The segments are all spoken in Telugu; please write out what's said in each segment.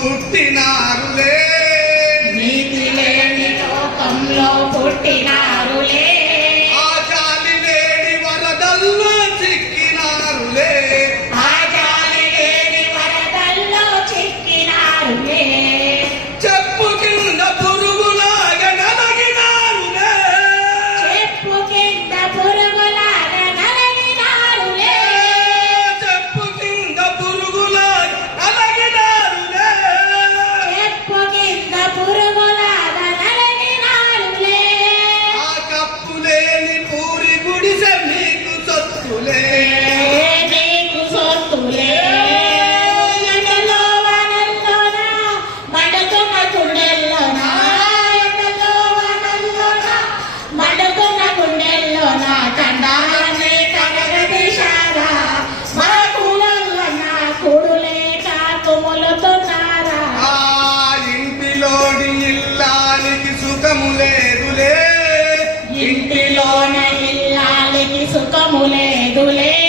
పుట్టినారులే. నీతి లేని లోకంలో పుట్టినారు. సుఖము లేదులే. ఇంటిలోనే ఇల్లాలికి సుఖము లేదులే.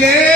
Chile.